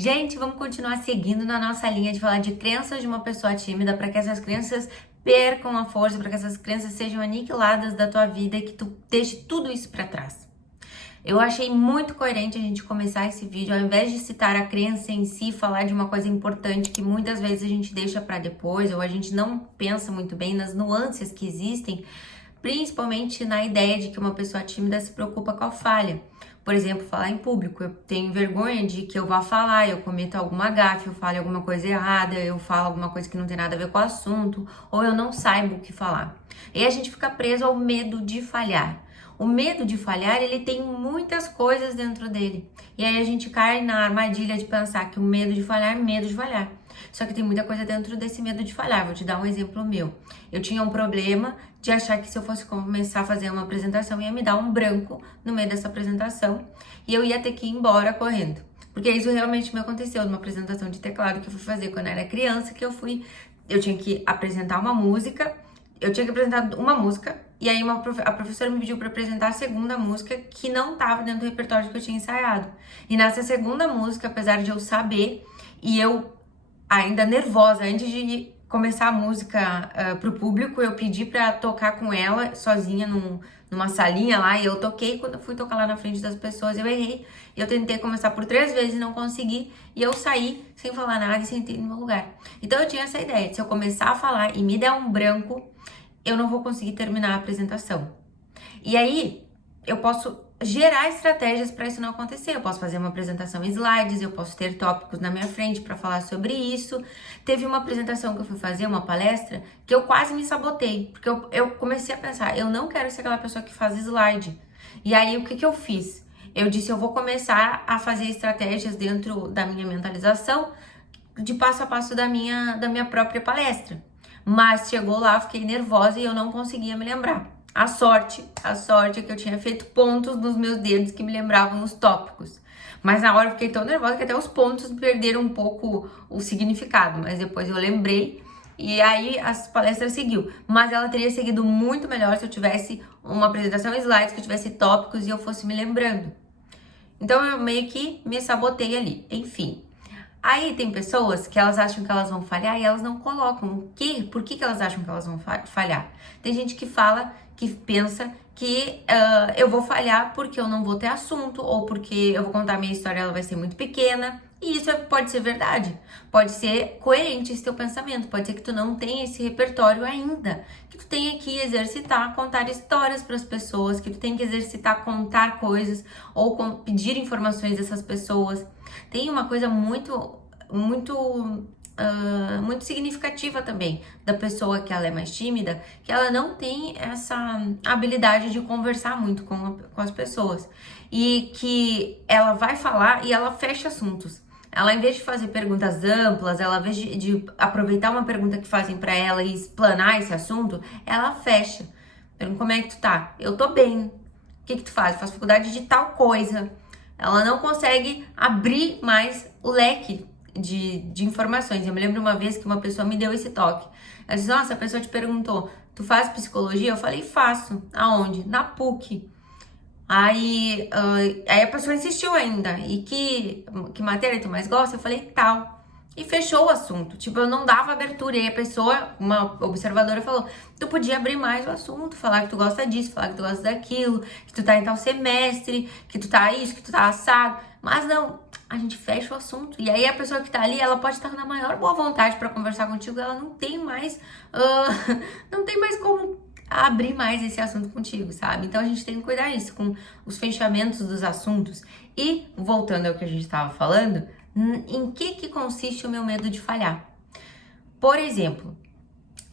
Gente, vamos continuar seguindo na nossa linha de falar de crenças de uma pessoa tímida para que essas crenças percam a força, para que essas crenças sejam aniquiladas da tua vida e que tu deixe tudo isso para trás. Eu achei muito coerente a gente começar esse vídeo, ao invés de citar a crença em si, falar de uma coisa importante que muitas vezes a gente deixa para depois, ou a gente não pensa muito bem nas nuances que existem, principalmente na ideia de que uma pessoa tímida se preocupa com a falha. Por exemplo, falar em público. Eu tenho vergonha de que eu vá falar, eu cometo alguma gafe, eu fale alguma coisa errada, eu falo alguma coisa que não tem nada a ver com o assunto, ou eu não saiba o que falar. E a gente fica preso ao medo de falhar. O medo de falhar, ele tem muitas coisas dentro dele. E aí a gente cai na armadilha de pensar que o medo de falhar é medo de falhar. Só que tem muita coisa dentro desse medo de falhar. Vou te dar um exemplo meu. Eu tinha um problema de achar que se eu fosse começar a fazer uma apresentação, ia me dar um branco no meio dessa apresentação e eu ia ter que ir embora correndo. Porque isso realmente me aconteceu numa apresentação de teclado que eu fui fazer quando eu era criança, eu tinha que apresentar uma música, e aí a professora me pediu para apresentar a segunda música que não estava dentro do repertório que eu tinha ensaiado. E nessa segunda música, apesar de eu saber, e eu ainda nervosa, antes de começar a música pro público, eu pedi pra tocar com ela sozinha numa salinha lá, e eu toquei. Quando eu fui tocar lá na frente das pessoas, eu errei. Eu tentei começar por 3 vezes e não consegui, e eu saí sem falar nada e sentei no meu lugar. Então eu tinha essa ideia, se eu começar a falar e me der um branco, eu não vou conseguir terminar a apresentação. E aí, eu posso gerar estratégias para isso não acontecer. Eu posso fazer uma apresentação em slides, eu posso ter tópicos na minha frente para falar sobre isso. Teve uma apresentação que eu fui fazer, uma palestra, que eu quase me sabotei, porque eu comecei a pensar, eu não quero ser aquela pessoa que faz slide. E aí, o que eu fiz? Eu disse, eu vou começar a fazer estratégias dentro da minha mentalização, de passo a passo da minha própria palestra. Mas chegou lá, fiquei nervosa e eu não conseguia me lembrar. A sorte é que eu tinha feito pontos nos meus dedos que me lembravam os tópicos. Mas na hora eu fiquei tão nervosa que até os pontos perderam um pouco o significado. Mas depois eu lembrei e aí a palestra seguiu. Mas ela teria seguido muito melhor se eu tivesse uma apresentação em slides, que eu tivesse tópicos e eu fosse me lembrando. Então eu meio que me sabotei ali. Enfim. Aí tem pessoas que elas acham que elas vão falhar e elas não colocam por que elas acham que elas vão falhar. Tem gente que pensa que eu vou falhar porque eu não vou ter assunto, ou porque eu vou contar a minha história, ela vai ser muito pequena. E isso pode ser verdade, pode ser coerente esse teu pensamento, pode ser que tu não tenha esse repertório ainda, que tu tenha que exercitar, contar histórias para as pessoas, que tu tenha que exercitar, contar coisas, ou pedir informações dessas pessoas. Tem uma coisa muito significativa também da pessoa que ela é mais tímida, que ela não tem essa habilidade de conversar muito com as pessoas, e que ela vai falar e ela fecha assuntos. Ela, em vez de fazer perguntas amplas, ela, em vez de aproveitar uma pergunta que fazem pra ela e explanar esse assunto, ela fecha. Pergunta, como é que tu tá? Eu tô bem. O que tu faz? Eu faço faculdade de tal coisa. Ela não consegue abrir mais o leque de informações. Eu me lembro uma vez que uma pessoa me deu esse toque. Ela disse, nossa, a pessoa te perguntou, tu faz psicologia? Eu falei, faço. Aonde? Na PUC. Aí a pessoa insistiu ainda. E que matéria tu mais gosta? Eu falei, tal. E fechou o assunto. Tipo, eu não dava abertura. E aí a pessoa, uma observadora, falou, tu podia abrir mais o assunto, falar que tu gosta disso, falar que tu gosta daquilo, que tu tá em tal semestre, que tu tá isso, que tu tá assado. Mas não, a gente fecha o assunto. E aí a pessoa que tá ali, ela pode estar na maior boa vontade pra conversar contigo, ela não tem mais como abrir mais esse assunto contigo, sabe? Então a gente tem que cuidar isso com os fechamentos dos assuntos. E, voltando ao que a gente estava falando, em que consiste o meu medo de falhar? Por exemplo,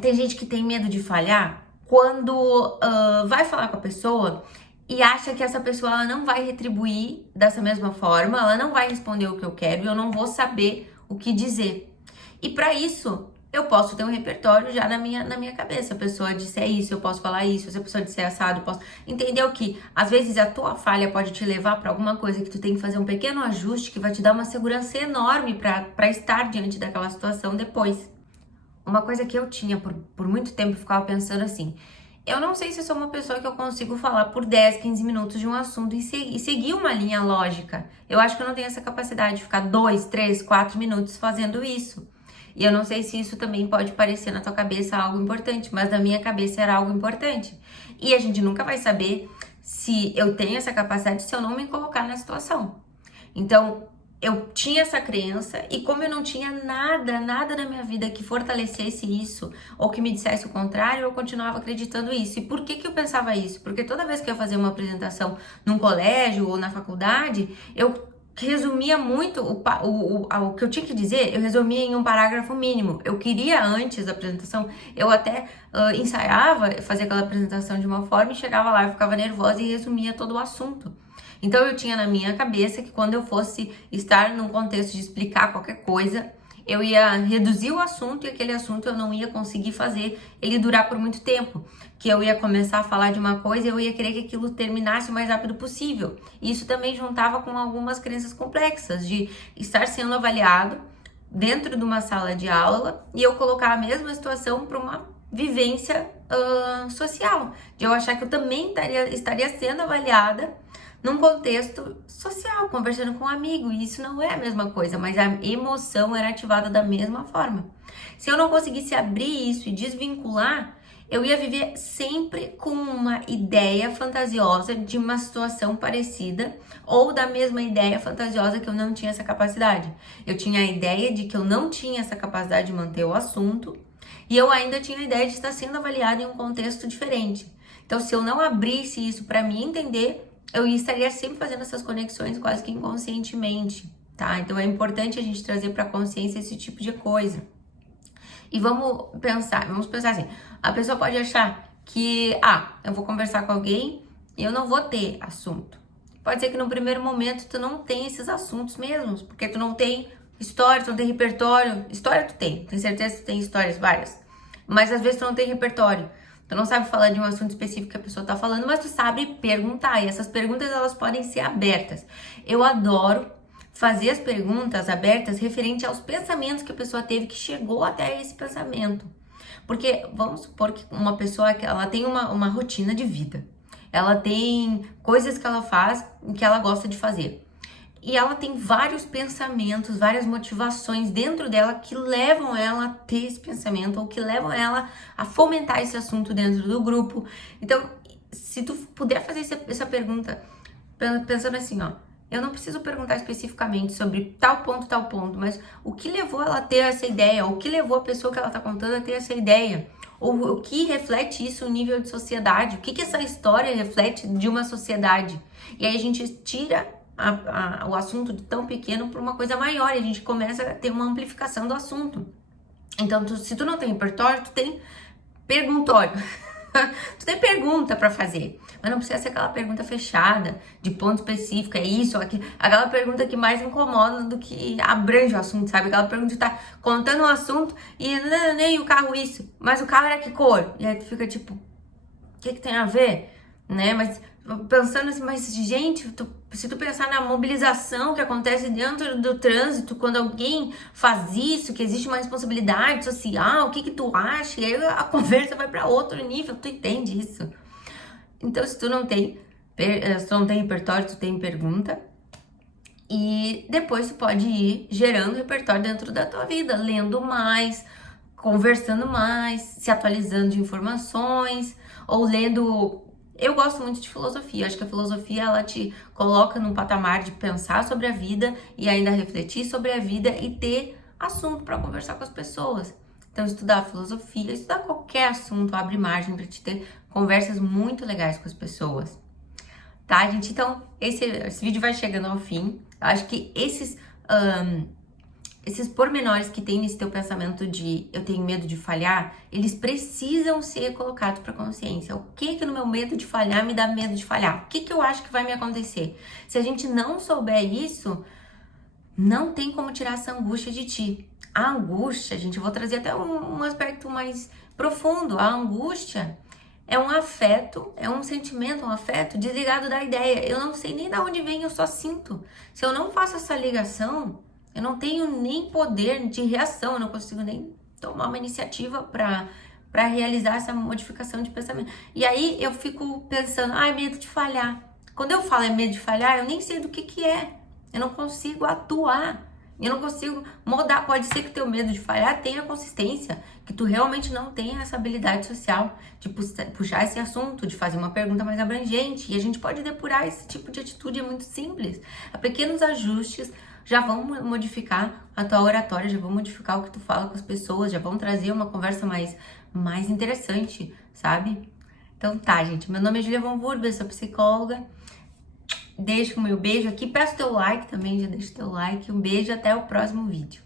tem gente que tem medo de falhar quando vai falar com a pessoa e acha que essa pessoa ela não vai retribuir dessa mesma forma, ela não vai responder o que eu quero e eu não vou saber o que dizer. E para isso, eu posso ter um repertório já na minha cabeça. Se a pessoa disser isso, eu posso falar isso. Se a pessoa disser assado, eu posso... Entendeu que, às vezes, a tua falha pode te levar para alguma coisa que tu tem que fazer um pequeno ajuste que vai te dar uma segurança enorme para estar diante daquela situação depois. Uma coisa que eu tinha por muito tempo, eu ficava pensando assim, Eu não sei se eu sou uma pessoa que eu consigo falar por 10, 15 minutos de um assunto e seguir uma linha lógica. Eu acho que eu não tenho essa capacidade de ficar 2, 3, 4 minutos fazendo isso. E eu não sei se isso também pode parecer na tua cabeça algo importante, mas na minha cabeça era algo importante. E a gente nunca vai saber se eu tenho essa capacidade se eu não me colocar na situação. Então, eu tinha essa crença e como eu não tinha nada na minha vida que fortalecesse isso ou que me dissesse o contrário, eu continuava acreditando isso. E por que que eu pensava isso? Porque toda vez que eu fazia uma apresentação num colégio ou na faculdade, eu resumia muito o que eu tinha que dizer, eu resumia em um parágrafo mínimo. Eu queria, antes da apresentação, eu até ensaiava, fazia aquela apresentação de uma forma e chegava lá, eu ficava nervosa e resumia todo o assunto. Então eu tinha na minha cabeça que quando eu fosse estar num contexto de explicar qualquer coisa, eu ia reduzir o assunto e aquele assunto eu não ia conseguir fazer ele durar por muito tempo. Que eu ia começar a falar de uma coisa e eu ia querer que aquilo terminasse o mais rápido possível. E isso também juntava com algumas crenças complexas de estar sendo avaliado dentro de uma sala de aula e eu colocar a mesma situação para uma vivência social. De eu achar que eu também estaria sendo avaliada num contexto social, conversando com um amigo, e isso não é a mesma coisa, mas a emoção era ativada da mesma forma. Se eu não conseguisse abrir isso e desvincular, eu ia viver sempre com uma ideia fantasiosa de uma situação parecida ou da mesma ideia fantasiosa que eu não tinha essa capacidade. Eu tinha a ideia de que eu não tinha essa capacidade de manter o assunto e eu ainda tinha a ideia de estar sendo avaliada em um contexto diferente. Então, se eu não abrisse isso para me entender, eu estaria sempre fazendo essas conexões quase que inconscientemente, tá? Então é importante a gente trazer para a consciência esse tipo de coisa. E vamos pensar assim, a pessoa pode achar que, eu vou conversar com alguém e eu não vou ter assunto. Pode ser que no primeiro momento tu não tenha esses assuntos mesmos, porque tu não tem história, tu não tem repertório. História tu tem certeza que tu tem histórias várias, mas às vezes tu não tem repertório. Tu não sabe falar de um assunto específico que a pessoa tá falando, mas tu sabe perguntar. E essas perguntas, elas podem ser abertas. Eu adoro fazer as perguntas abertas referente aos pensamentos que a pessoa teve que chegou até esse pensamento. Porque vamos supor que uma pessoa, ela tem uma rotina de vida. Ela tem coisas que ela faz e que ela gosta de fazer. E ela tem vários pensamentos, várias motivações dentro dela que levam ela a ter esse pensamento ou que levam ela a fomentar esse assunto dentro do grupo. Então, se tu puder fazer essa pergunta, pensando assim, eu não preciso perguntar especificamente sobre tal ponto, mas o que levou ela a ter essa ideia? O que levou a pessoa que ela tá contando a ter essa ideia? Ou o que reflete isso no nível de sociedade? O que essa história reflete de uma sociedade? E aí a gente tira o assunto de tão pequeno para uma coisa maior e a gente começa a ter uma amplificação do assunto. Então, se tu não tem repertório, tu tem perguntório. Tu tem pergunta para fazer, mas não precisa ser aquela pergunta fechada, de ponto específico, é isso, aquela pergunta que mais incomoda do que abrange o assunto, sabe? Aquela pergunta de tá contando um assunto e nem o carro isso, mas o carro era que cor? E aí tu fica tipo, o que tem a ver? Né? Mas pensando assim, mas gente, se tu pensar na mobilização que acontece dentro do trânsito, quando alguém faz isso, que existe uma responsabilidade social, o que tu acha? E aí a conversa vai para outro nível, tu entende isso? Então, se tu não tem repertório, tu tem pergunta. E depois tu pode ir gerando repertório dentro da tua vida, lendo mais, conversando mais, se atualizando de informações, ou lendo. Eu gosto muito de filosofia, acho que a filosofia ela te coloca num patamar de pensar sobre a vida e ainda refletir sobre a vida e ter assunto para conversar com as pessoas. Então, estudar filosofia, estudar qualquer assunto, abre margem para te ter conversas muito legais com as pessoas. Tá, gente? Então, esse vídeo vai chegando ao fim. Eu acho que esses pormenores que tem nesse teu pensamento de eu tenho medo de falhar, eles precisam ser colocados para consciência. O que no meu medo de falhar me dá medo de falhar? O que eu acho que vai me acontecer? Se a gente não souber isso, não tem como tirar essa angústia de ti. A angústia, gente, eu vou trazer até um aspecto mais profundo. A angústia é um afeto, é um sentimento, um afeto desligado da ideia. Eu não sei nem de onde vem, eu só sinto. Se eu não faço essa ligação, eu não tenho nem poder de reação, eu não consigo nem tomar uma iniciativa para para realizar essa modificação de pensamento. E aí eu fico pensando, ai, medo de falhar. Quando eu falo é medo de falhar, eu nem sei do que é. Eu não consigo atuar. Eu não consigo mudar. Pode ser que o teu medo de falhar tenha consistência, que tu realmente não tenha essa habilidade social de puxar esse assunto, de fazer uma pergunta mais abrangente. E a gente pode depurar esse tipo de atitude, é muito simples. Pequenos ajustes já vão modificar a tua oratória, já vão modificar o que tu fala com as pessoas, já vão trazer uma conversa mais interessante, sabe? Então tá, gente. Meu nome é Julia Von Wurber, eu sou psicóloga. Deixa o meu beijo aqui, peço teu like também, já deixa teu like. Um beijo, até o próximo vídeo.